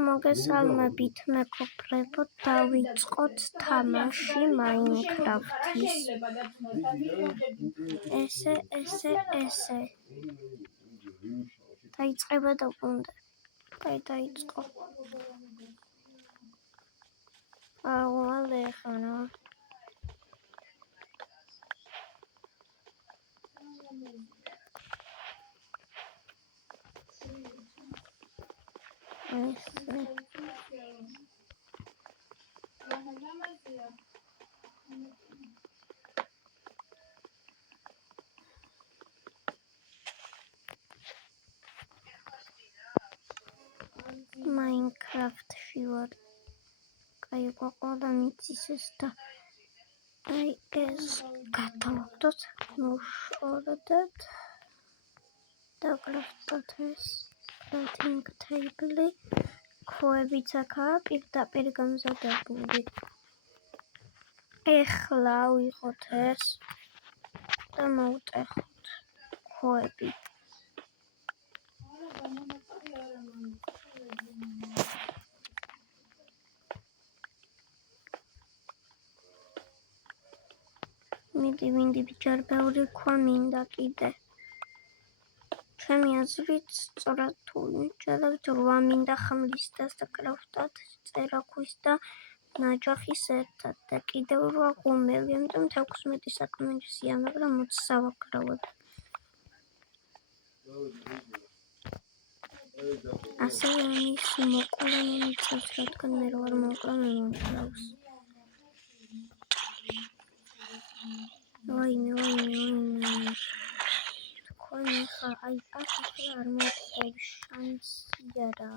მოგესალმებით მეგობრებო, დავიწყოთ თამაში მაინკრაფტის. ესე. დაიწყება და უნდა. დაიწყო. ალეხანა. Minecraft-ში ვარ. კაი, ყველა მიწის ეს და აი ეს გადავაგდოთ მოშორდეთ. დავკრაფტოთ ეს crafting table. ქვევიც აქაა პირდაპირ გამზადებული. ეხლა ვიღოთ ეს და მოვტეხოთ ქვევი. მინდი ბიჭარ ბევრი ქვა მინდა კიდე. ჩემი აზრით სწორად თუ ვიმჯერებთ 8 მინდა ხმლის და საკრაფტად წერაქვის და ნაჯახის ერთად და კიდევ 8 ღუმელი, ამიტომ 16 საკმარისია, მაგრამ 20 სავაგროვებ. ასევე მის მოკვლა მომიწევს, რადგან მე ვარ მოკლა მე მომკლავს. ვაიმე. თქვენ ხა აი ახლა არ მოყვევს შანსი არა.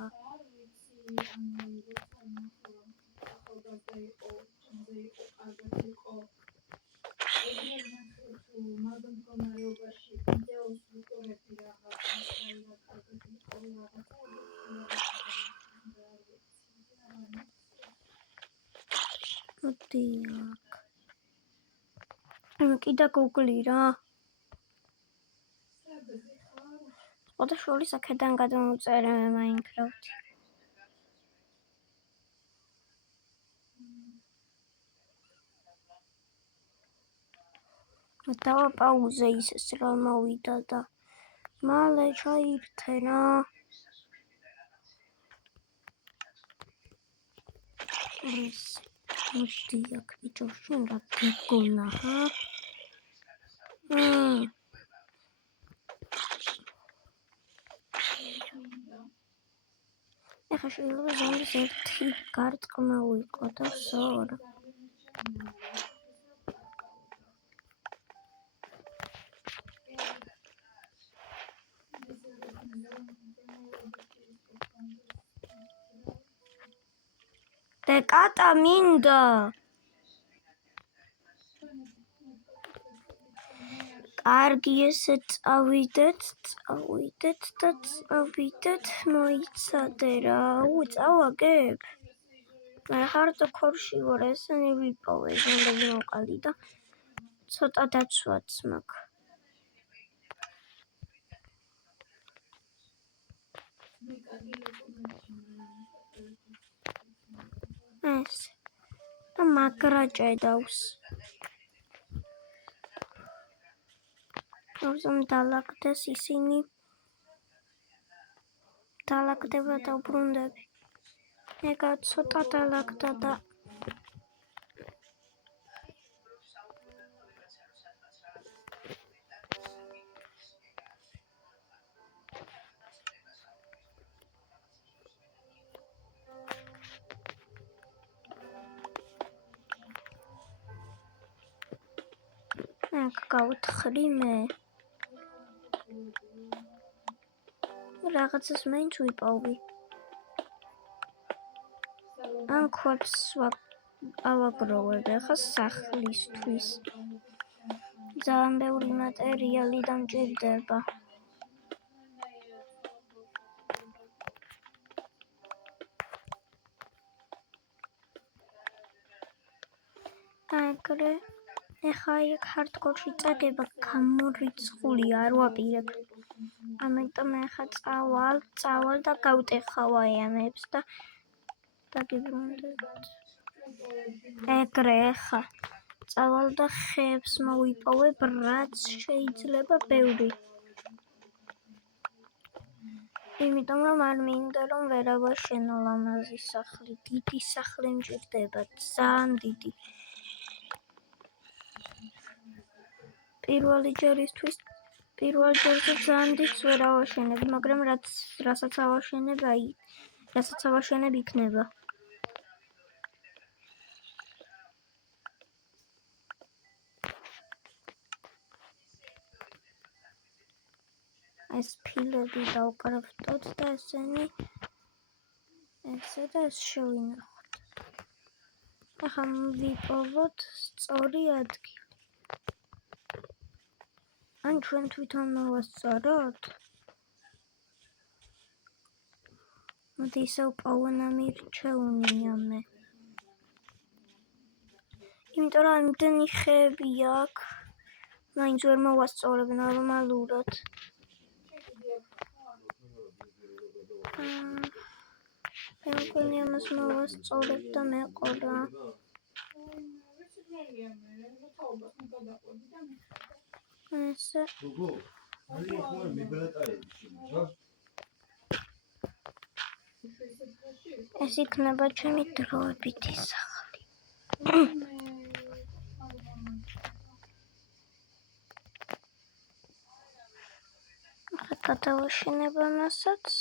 მოდიახ. კიდე გუგლი რა. ოღონდ შორის აქედან გადმოვწერე მე Minecraft-ი. დავაპაუზე ის რა მოვიდა და მალე ჩაირთე რა. ეს მოდიახ ბიჭო შენ რა გიგონა ხა? ეხლა შეიძლება ზომის ერთი გარწყმა ვიყო და სორ. და კატა მინდა. კარგი ესე წავიდეთ და წავიდეთ მოიცადე რა. წავაგებ. მე hardcore-ში ვარ, ესენი ვიპოვე, ზომბები მოვყავდი და ცოტა დაცვაც მაქვს. ეს და მაგრა ჭედავს. რომ დალაგდეს ისინი. დალაგდება და უბრუნდები. ეგა ცოტა დალაგდა და გავთხრი მე. რაღაცას მაინც ვიპოვი. ამ ქვებს ავაგროვებ ახლა სახლისთვის. ძალიან ბევრი მატერიალი დამჭირდება. აგრე ეხა იქ hardcore-ში წაგება გამორიცხული არ ვაპირებ. ამიტომ ახლა წავალ და გავტეხავ აიანებს და დაგიბრუნდეთ. ეგრე ახლა წავალ და ხეებს მოვიპოვებ, რაც შეიძლება ბევრი. იმიტომ რომ არ მინდა რომ ვერ ავაშენო ლამაზი სახლი, დიდი სახლი მჭირდება, ძალიან დიდი. პირველ ჯერზე ძალიან დიდს ვერ ავაშენებ, მაგრამ რასაც ავაშენებ იქნება. ეს ფილები დავკრაფტოთ და ესენი ესე და ეს შევინახოთ. ახლა ვიპოვოთ სწორი ადგილი. ან ჩვენ თვითონ მოვასწოროთ? მოდი ისევ პოვნა მირჩევნია მე. იმიტომ რომ ამდენი ხეები აქვს, მაინც ვერ მოვასწორებ ნორმალურად. მეგონი ამას მოვასწორებ და მეყოლა. ესე ეს იქნება ჩემი დროებითი სახლი. ახლა გადავაშენებ ამასაც.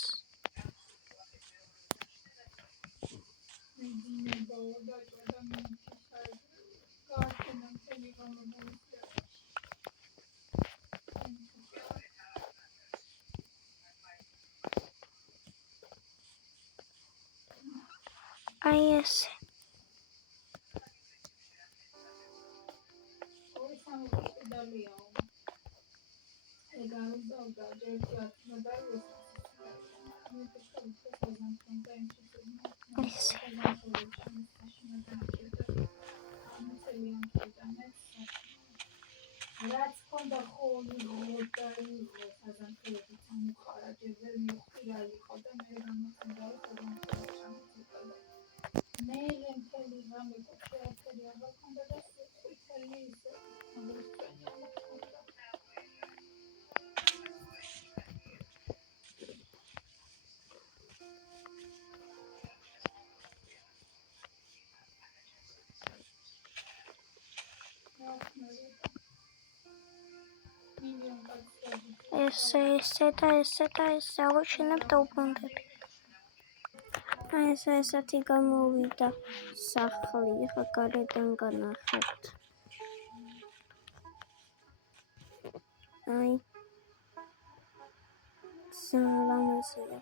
აი ესე. რაც კონდა ხოლმე და იყოს საზანქროებით ამოყარა ჯერ ვერ მიხირა იყო და მე გამოსცდა მე მთელი რამე შეერთებული აღარ კონდა და წელი ისე ესე ავაშენებ და უბრუნდები. აი ესეთი გამოვიდა სახლი, ახლა გარედან განახებთ. აი ლამაზია.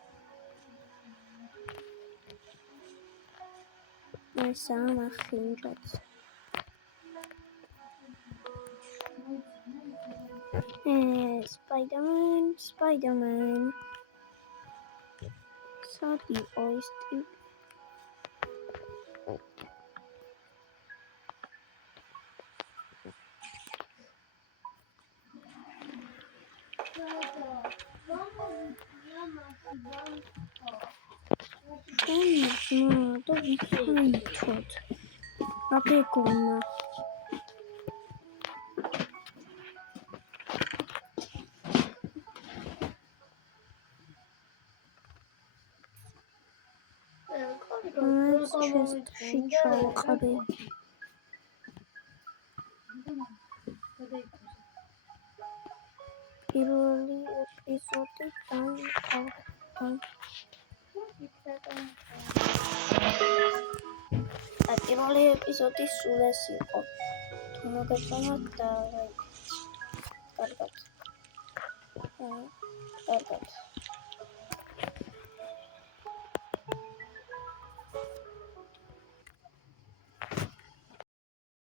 აი სამახინჯაც. Spider-Man. Saudi oyster. To wychwytot. Opiekuna. Честში ჩავყრე. პირველი ეპიზოდი პირველი ეპიზოდი სულ ეს იყო. თუ მოგეწონათ და კარგად.